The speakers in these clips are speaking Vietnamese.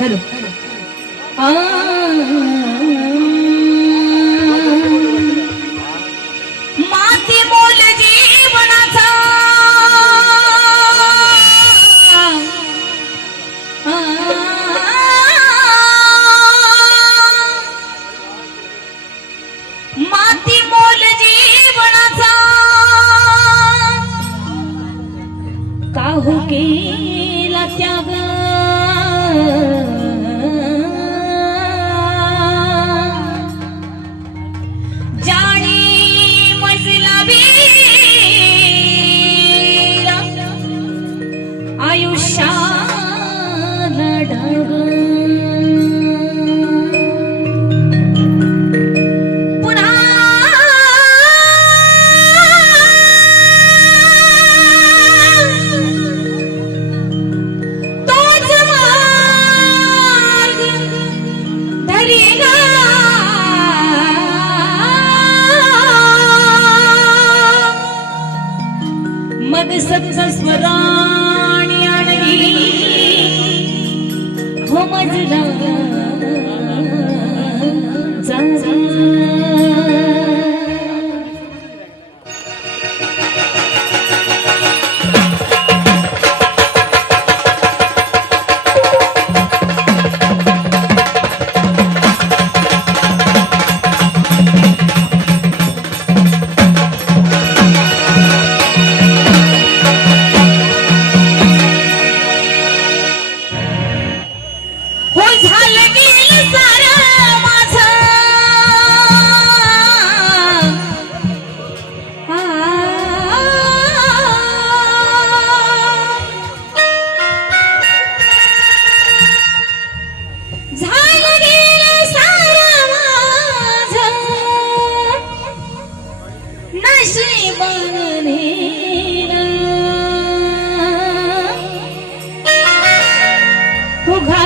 해로. 아. हो मजला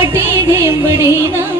കാട്ടി ദേമ്പടീനാ